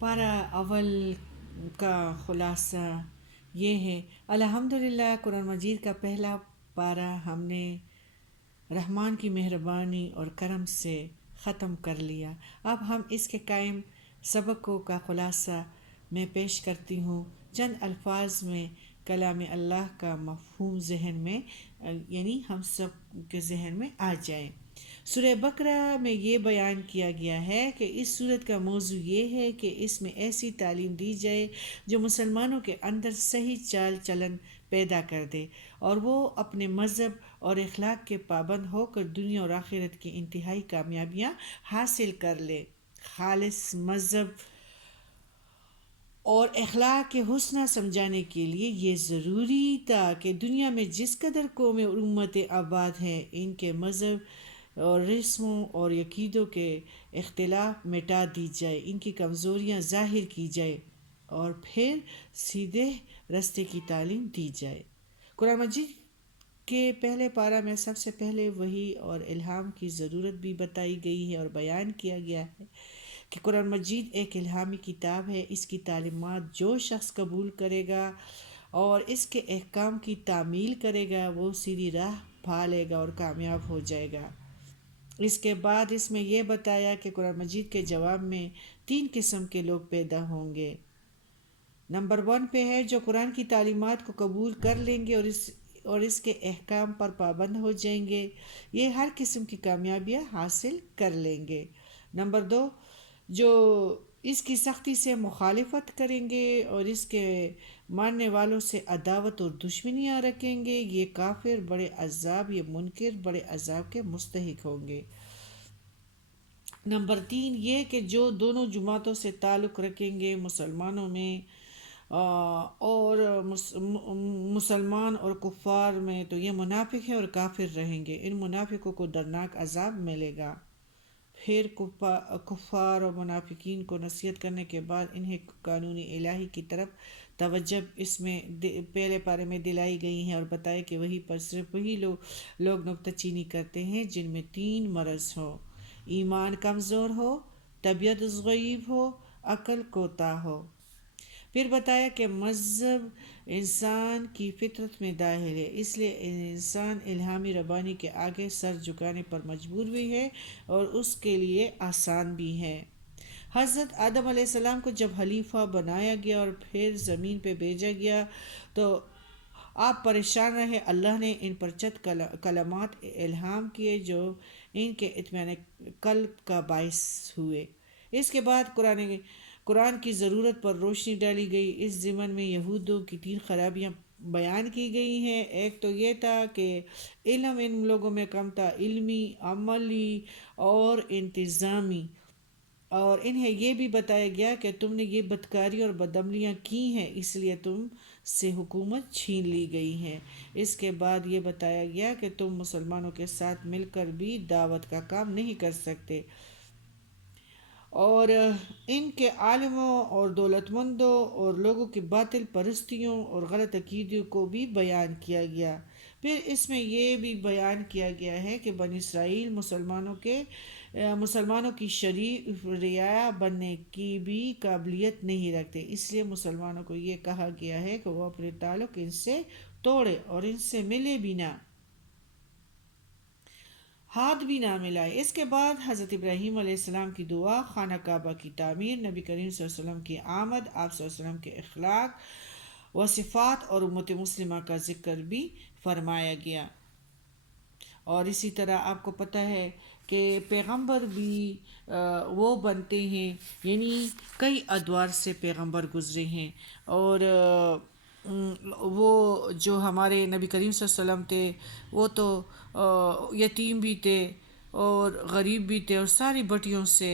پارہ اول کا خلاصہ یہ ہے، الحمدللہ قرآن مجید کا پہلا پارہ ہم نے رحمان کی مہربانی اور کرم سے ختم کر لیا۔ اب ہم اس کے قائم سبقوں کا خلاصہ میں پیش کرتی ہوں، چند الفاظ میں کلام اللہ کا مفہوم ذہن میں یعنی ہم سب کے ذہن میں آ جائیں۔ سورہ بقرہ میں یہ بیان کیا گیا ہے کہ اس صورت کا موضوع یہ ہے کہ اس میں ایسی تعلیم دی جائے جو مسلمانوں کے اندر صحیح چال چلن پیدا کر دے اور وہ اپنے مذہب اور اخلاق کے پابند ہو کر دنیا اور آخرت کی انتہائی کامیابیاں حاصل کر لے۔ خالص مذہب اور اخلاق کے حسنہ سمجھانے کے لیے یہ ضروری تھا کہ دنیا میں جس قدر قومیں اور امتیں آباد ہیں ان کے مذہب اور رسموں اور عقیدوں کے اختلاف مٹا دی جائے، ان کی کمزوریاں ظاہر کی جائے اور پھر سیدھے راستے کی تعلیم دی جائے۔ قرآن مجید کے پہلے پارہ میں سب سے پہلے وحی اور الہام کی ضرورت بھی بتائی گئی ہے اور بیان کیا گیا ہے کہ قرآن مجید ایک الہامی کتاب ہے۔ اس کی تعلیمات جو شخص قبول کرے گا اور اس کے احکام کی تعمیل کرے گا وہ سیدھی راہ پا لے گا اور کامیاب ہو جائے گا۔ اس کے بعد اس میں یہ بتایا کہ قرآن مجید کے جواب میں 3 قسم کے لوگ پیدا ہوں گے۔ نمبر 1 پہ ہے جو قرآن کی تعلیمات کو قبول کر لیں گے اور اس کے احکام پر پابند ہو جائیں گے، یہ ہر قسم کی کامیابیاں حاصل کر لیں گے۔ نمبر 2 جو اس کی سختی سے مخالفت کریں گے اور اس کے ماننے والوں سے عداوت اور دشمنیاں رکھیں گے، یہ کافر بڑے عذاب، یہ منکر بڑے عذاب کے مستحق ہوں گے۔ نمبر 3 یہ کہ جو دونوں جماعتوں سے تعلق رکھیں گے، مسلمانوں میں اور مسلمان اور کفار میں، تو یہ منافق ہیں اور کافر رہیں گے، ان منافقوں کو دردناک عذاب ملے گا۔ پھر کفار اور منافقین کو نصیحت کرنے کے بعد انہیں قانون الہی کی طرف توجہ اس میں پہلے پارے میں دلائی گئی ہیں اور بتایا کہ وہی پر صرف وہی لوگ نکتہ چینی کرتے ہیں جن میں 3 مرض ہو: ایمان کمزور ہو، طبیعت ضعیف ہو، عقل کوتاہ ہو۔ پھر بتایا کہ مذہب انسان کی فطرت میں داخل ہے، اس لیے انسان الہامی ربانی کے آگے سر جھکانے پر مجبور بھی ہے اور اس کے لیے آسان بھی ہے۔ حضرت آدم علیہ السلام کو جب خلیفہ بنایا گیا اور پھر زمین پہ بھیجا گیا تو آپ پریشان رہے۔ اللہ نے ان پر چند کلمات الہام کیے جو ان کے اطمینان قلب کا باعث ہوئے۔ اس کے بعد قرآن کی ضرورت پر روشنی ڈالی گئی۔ اس ضمن میں یہودوں کی 3 خرابیاں بیان کی گئی ہیں۔ ایک تو یہ تھا کہ علم ان لوگوں میں کم تھا، علمی، عملی اور انتظامی، اور انہیں یہ بھی بتایا گیا کہ تم نے یہ بدکاری اور بدعملیاں کی ہیں اس لیے تم سے حکومت چھین لی گئی ہے۔ اس کے بعد یہ بتایا گیا کہ تم مسلمانوں کے ساتھ مل کر بھی دعوت کا کام نہیں کر سکتے، اور ان کے عالموں اور دولت مندوں اور لوگوں کی باطل پرستیوں اور غلط عقیدوں کو بھی بیان کیا گیا۔ پھر اس میں یہ بھی بیان کیا گیا ہے کہ بنی اسرائیل مسلمانوں کی شریف رعایا بننے کی بھی قابلیت نہیں رکھتے، اس لیے مسلمانوں کو یہ کہا گیا ہے کہ وہ اپنے تعلق ان سے توڑے اور ان سے ملے بھی نہ، ہاتھ بھی نہ ملائے۔ اس کے بعد حضرت ابراہیم علیہ السلام کی دعا، خانہ کعبہ کی تعمیر، نبی کریم صلی اللہ علیہ وسلم کی آمد، آپ صلی اللہ علیہ وسلم کے اخلاق و صفات اور امت مسلمہ کا ذکر بھی فرمایا گیا۔ اور اسی طرح آپ کو پتہ ہے کہ پیغمبر بھی وہ بنتے ہیں، یعنی کئی ادوار سے پیغمبر گزرے ہیں، اور وہ جو ہمارے نبی کریم صلی اللہ علیہ وسلم تھے وہ تو یتیم بھی تھے اور غریب بھی تھے اور ساری بٹیوں سے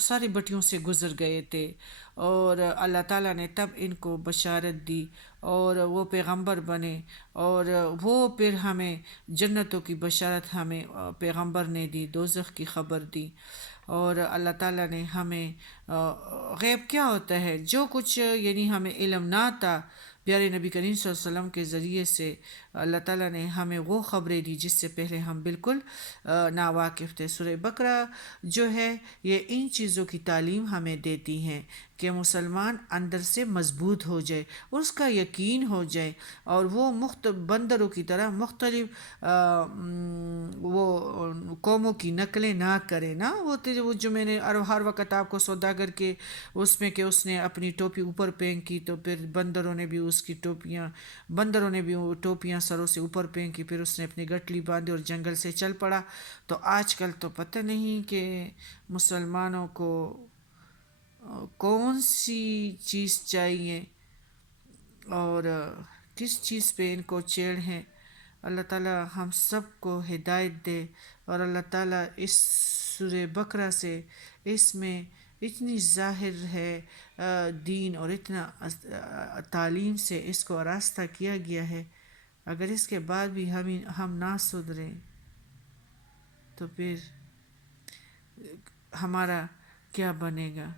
ساری بٹیوں سے گزر گئے تھے، اور اللہ تعالیٰ نے تب ان کو بشارت دی اور وہ پیغمبر بنے، اور وہ پھر ہمیں جنتوں کی بشارت ہمیں پیغمبر نے دی، دوزخ کی خبر دی، اور اللہ تعالیٰ نے ہمیں غیب کیا ہوتا ہے جو کچھ یعنی ہمیں علم نہ تھا پیارے نبی کریم صلی اللہ علیہ وسلم کے ذریعے سے اللہ تعالیٰ نے ہمیں وہ خبریں دی جس سے پہلے ہم بالکل ناواقف تھے۔ سورہ بقرہ جو ہے یہ ان چیزوں کی تعلیم ہمیں دیتی ہیں کہ مسلمان اندر سے مضبوط ہو جائے، اس کا یقین ہو جائے، اور وہ بندروں کی طرح مختلف وہ قوموں کی نقلیں نہ کرے نا۔ وہ جو میں نے ہر وقت آپ کو سوداگر کے اس میں کہ اس نے اپنی ٹوپی اوپر پہن کی تو پھر بندروں نے بھی اس کی بندروں نے بھی وہ ٹوپیاں سروں سے اوپر پہن کی، پھر اس نے اپنی گٹلی باندھی اور جنگل سے چل پڑا۔ تو آج کل تو پتہ نہیں کہ مسلمانوں کو کون سی چیز چاہیے اور کس چیز پہ ان کو چیڑ ہے۔ اللہ تعالیٰ ہم سب کو ہدایت دے، اور اللہ تعالیٰ اس سورہ بقرہ سے اس میں اتنی ظاہر ہے دین اور اتنا تعلیم سے اس کو آراستہ کیا گیا ہے، اگر اس کے بعد بھی ہم نہ سدھریں تو پھر ہمارا کیا بنے گا۔